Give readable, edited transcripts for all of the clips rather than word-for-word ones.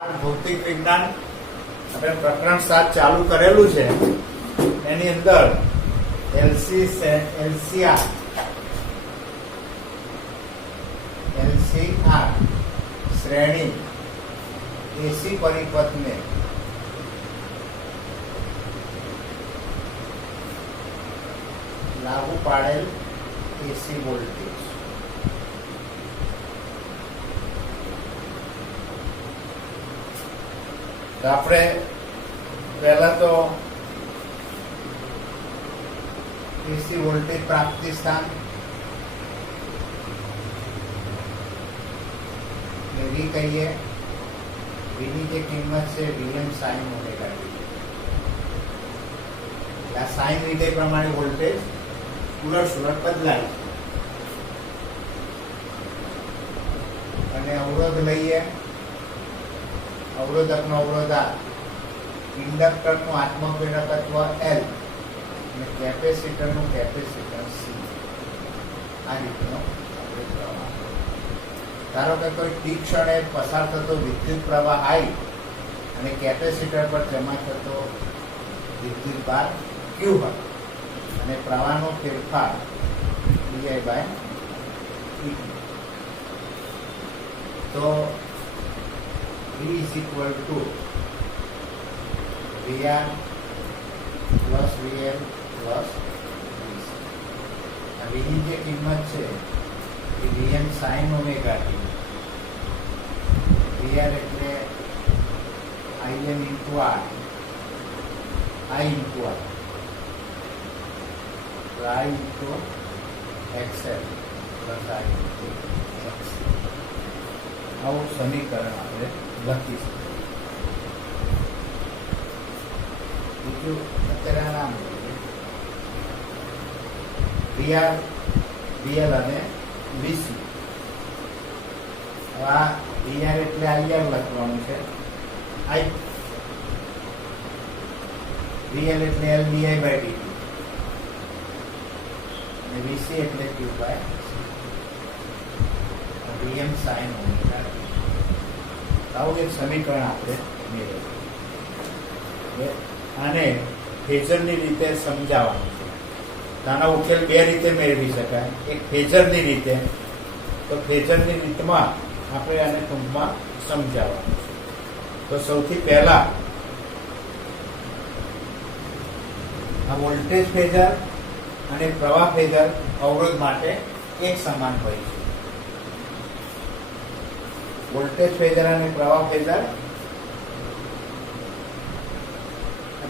ભૌતિક વિજ્ઞાન આપણે પ્રકરણ 7 ચાલુ કરેલું છે. એની અંદર એલસીઆર શ્રેણી એસી પરિપથને લાગુ પાડેલ એસી વોલ્ટેજ તો આપણે પહેલા તો એસી વોલ્ટેજ પ્રાપ્તિ સ્થાન વી કહીએ. વીની જે કિંમત છે વીએમ સાઇન ઓમેગા ટી. આ સાઇન વિધેય પ્રમાણે વોલ્ટેજ ઉલટ બદલાય અને અવરોધ લઈએ. અવરોધકનો અવરોધાર, ઇન્ડક્ટરનું આત્મપ્રેરકત્વ L અને કેપેસિટરનું કેપેસિટન્સ C. આ રીતનો પ્રવાહ. ધારો કે કોઈ ટી ક્ષણે પસાર થતો વિદ્યુત પ્રવાહ I અને કેપેસિટર પર જમા થતો વિદ્યુત ભાર Q હોય અને પ્રવાહનો ફેરફાર di/dt. તો V is equal to VR plus VL plus VC. આ V ની જે કિંમત છે એ Vm sin omega t. VR એટલે Im into R, I into R, I into XL plus I into X. આવું સમીકરણ આપણે લખી શકીએ. બીજું અત્યારે નામ VR, VL અને VC. આ VR એટલે IR લખવાનું છે. VL એટલે L di/dt અને VC એટલે Q by Vm sin omega t. આવું એક સમીકરણ આપણે મેળવીએ. આને ફેઝરની રીતે સમજાવવાનું છે. આનો ઉકેલ બે રીતે મેળવી શકાય. એક ફેઝરની રીતે, તો ફેઝરની રીતમાં આપણે આને ટૂંકમાં સમજાવવાનું છે. તો સૌથી પહેલા આ વોલ્ટેજ ફેઝર અને પ્રવાહ ફેઝર અવરોધ માટે એક સમાન હોય છે. વોલ્ટેજ ફેઝર અને પ્રવાહ ફેઝર,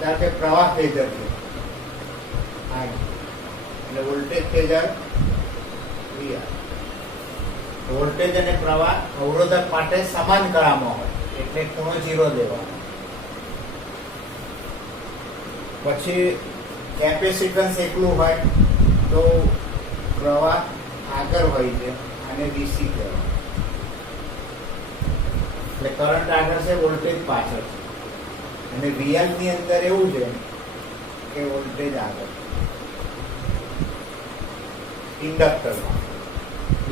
ધારો કે પ્રવાહ ફેઝર છે I એટલે વોલ્ટેજ ફેઝર VR. વોલ્ટેજ અને પ્રવાહ અવરોધક માટે સમાન કળામાં હોય એટલે ખૂણો 0 દેવાનો. પછી કેપેસિટન્સ એકલું હોય તો પ્રવાહ આગળ હોય છે અને VC કહેવાય. એટલે કરંટ આગળ છે, વોલ્ટેજ પાછળ છે. અને VL ની અંદર એવું છે કે વોલ્ટેજ આગળ.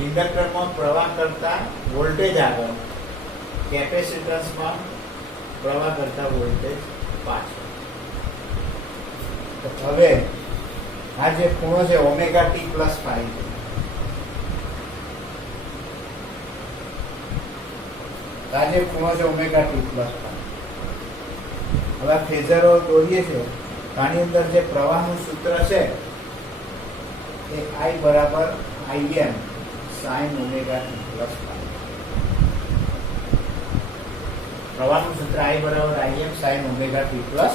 ઇન્ડક્ટરમાં પ્રવાહ કરતા વોલ્ટેજ આગળ, કેપેસિટન્સમાં પ્રવાહ કરતા વોલ્ટેજ પાછળ. તો હવે આ જે ખૂણો છે ઓમેગા ટી પ્લસ ફાઈ છે. આ જે ખૂણો છે ઓમેગા ટી પ્લસ ફાઈ. હવે ફેઝરો દોરીએ છે. આની અંદર જે પ્રવાહનું સૂત્ર છે એ I બરાબર Im sin omega t plus phi. પ્રવાહનું સૂત્ર I બરાબર Im sin omega t plus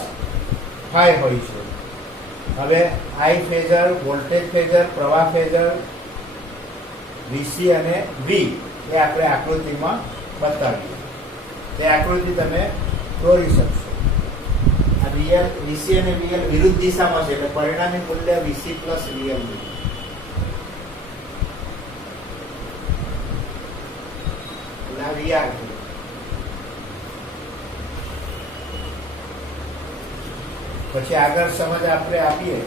phi હોય છે. હવે I ફેઝર, વોલ્ટેજ ફેઝર, પ્રવાહ ફેઝર, VC અને V એ આપણે આકૃતિમાં બતાવીએ. તે આકૃતિ તમે દોરી શકશો. આ VC અને VL વિરુદ્ધ દિશામાં છે એટલે પરિણામી મૂલ્ય VC પ્લસ VL. VR છે. પછી આગળ સમજ આપણે આપીએ.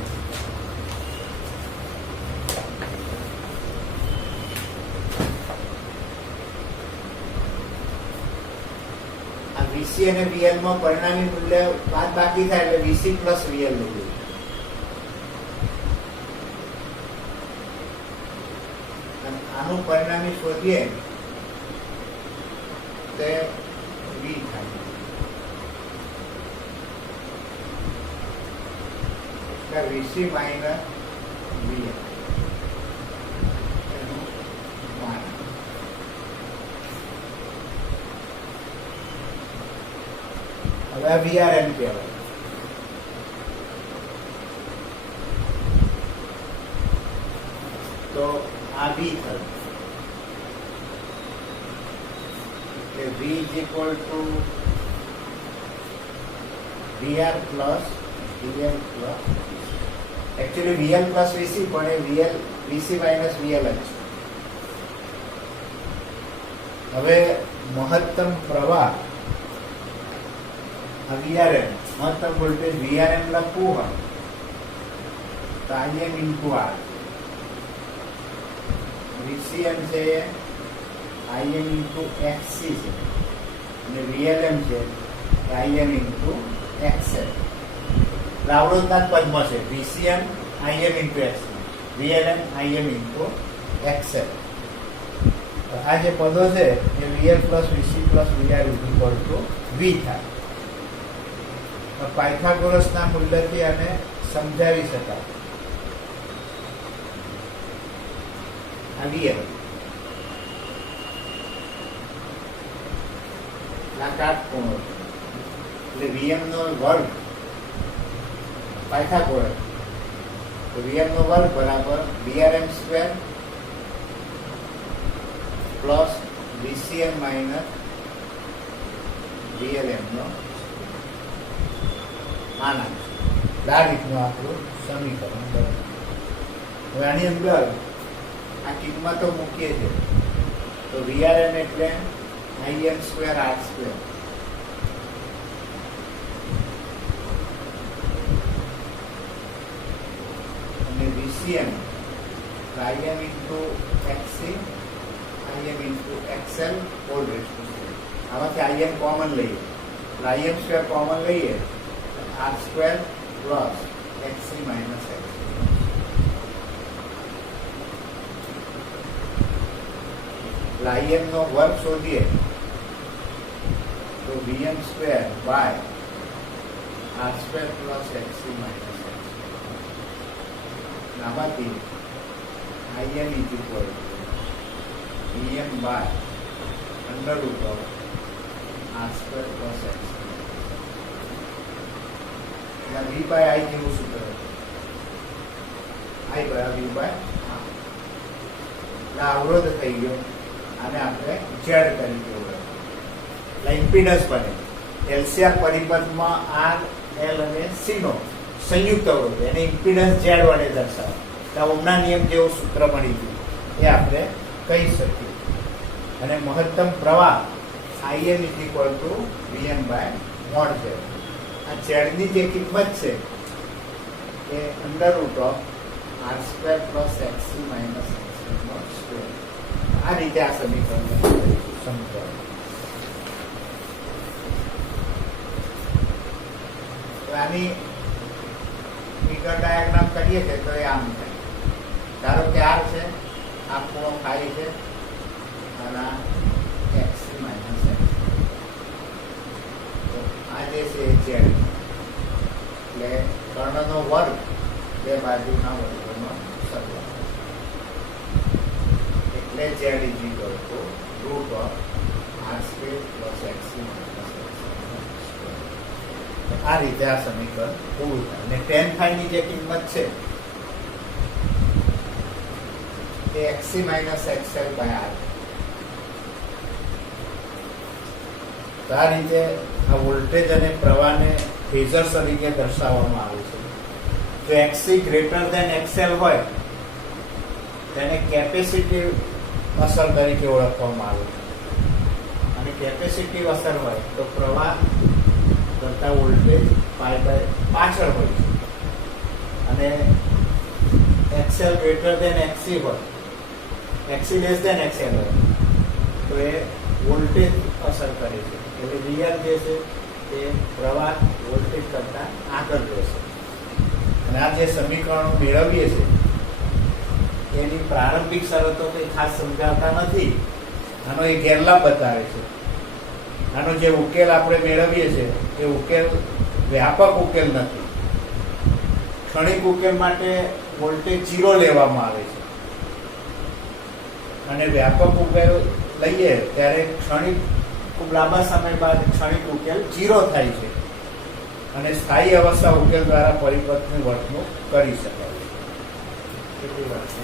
વીસી અને વીએલ માં પરિણામી મૂલ્ય બાદ બાકી થાય એટલે વીસી પ્લસ વીએલ લઈએ. આનું પરિણામી શોધીએ તે વી થાય. એટલે વીસી માઇનસ વીએલ એનું માન. હવે આ VRM કહેવાય. તો આ V થયું એટલે V is equal to VR plus VL plus actually VL plus VC પણ એ VL VC minus VL જ છે. હવે મહત્તમ પ્રવાહ આ VRM મહત્તમ વોલ્ટેજ VRM લખવું હોય તો IM into R. VCM છે IM into XC છે અને VLM છે IM into XL. રાવળોદના પદમાં છે VCM IM into XC, VLM IM into XL. આ જે પદો છે એ VL plus VC plus VR is equal to V થાય. પાયથાગોરસના મૂલ્યથી આને સમજાવી શકાય. આ VL ના કાટખૂણો એટલે VM નો વર્ગ પાયથાગોરસ તો VM નો વર્ગ બરાબર VRM square plus VCM minus VLM નો આના આ રીતનું આપણું સમીકરણ બને. હવે આની અંદર આ કિંમતો મૂકીએ છીએ તો VRM એટલે IM સ્ક્વેર R સ્ક્વેર અને VCM IM into XC IM into XL whole raise to 3. આમાંથી IM કોમન લઈએ એટલે IM સ્ક્વેર કોમન લઈએ R square plus XC minus X. IM નો વર્ગ શોધીએ તો VM square by R square plus XC minus X. આમાંથી IM is equal to VM by under root of R square plus XC. V by I જેવું સૂત્ર I બરાબર V by R. એટલે અવરોધ થઈ ગયો અને આપણે Z તરીકે ઓળખીએ. એટલે ઇમ્પિડન્સ બને LCR પરિપથમાં R L અને C નો સંયુક્ત અવરોધ એને ઇમ્પિડન્સ Z વડે દર્શાવે. એટલે ઓહમના નિયમ જેવું સૂત્ર મળી ગયું એ આપણે કહી શકીએ. અને મહત્તમ પ્રવાહ IM is equal to VM by mod Z. આ ઝેડની જે કિંમત છે એ under root of R square plus XC minus XC not square. આ રીતે આ સમીકરણ સમજાવે. આની ફિગર ડાયાગ્રામ કરીએ છીએ તો એ આમ થાય. ધારો કે R છે, આ ખૂણો ખાલી છે અને આ XC માઇનસ XC. આ જે છે એ Z એટલે કર્ણનો વર્ગ બે બાજુના વર્ગોનો સરવાળો એટલે Z is equal to root of R square plus XC minus XC. આ રીતે આ સમીકરણ પૂરું થાય. અને tan phi ની જે કિંમત છે એ XC minus XL by R. તો આ રીતે આ વોલ્ટેજ અને પ્રવાહને ફેઝર તરીકે દર્શાવવામાં આવે છે. જો XC ગ્રેટર ધેન XL હોય તેને કેપેસિટિવ અસર તરીકે ઓળખવામાં આવે છે. અને કેપેસિટિવ અસર હોય તો પ્રવાહ કરતા વોલ્ટેજ પાછળ હોય છે. અને XL ગ્રેટર ધેન XC હોય, XC લેસ ધેન XL હોય તો એ વોલ્ટેજ અસર કરે છે. એટલે રિયલ જે છે તે પ્રવાહ વોલ્ટેજ કરતાં આગળ રહેશે. અને આ જે સમીકરણો મેળવીએ છીએ એની પ્રારંભિક શરતો કંઈ ખાસ સમજાવતા નથી. આનો એ ગેરલાભ બતાવે છે. આનો જે ઉકેલ આપણે મેળવીએ છીએ એ ઉકેલ વ્યાપક ઉકેલ નથી. ક્ષણિક ઉકેલ માટે વોલ્ટેજ 0 લેવામાં આવે છે અને વ્યાપક ઉકેલ લઈએ ત્યારે ક્ષણિક ખૂબ લાંબા સમય બાદ ક્ષણિક ઉકેલ 0 થાય છે અને સ્થાયી અવસ્થા ઉકેલ દ્વારા પરિપથની વર્તણૂક કરી શકાય છે. કેટલી વાર છે?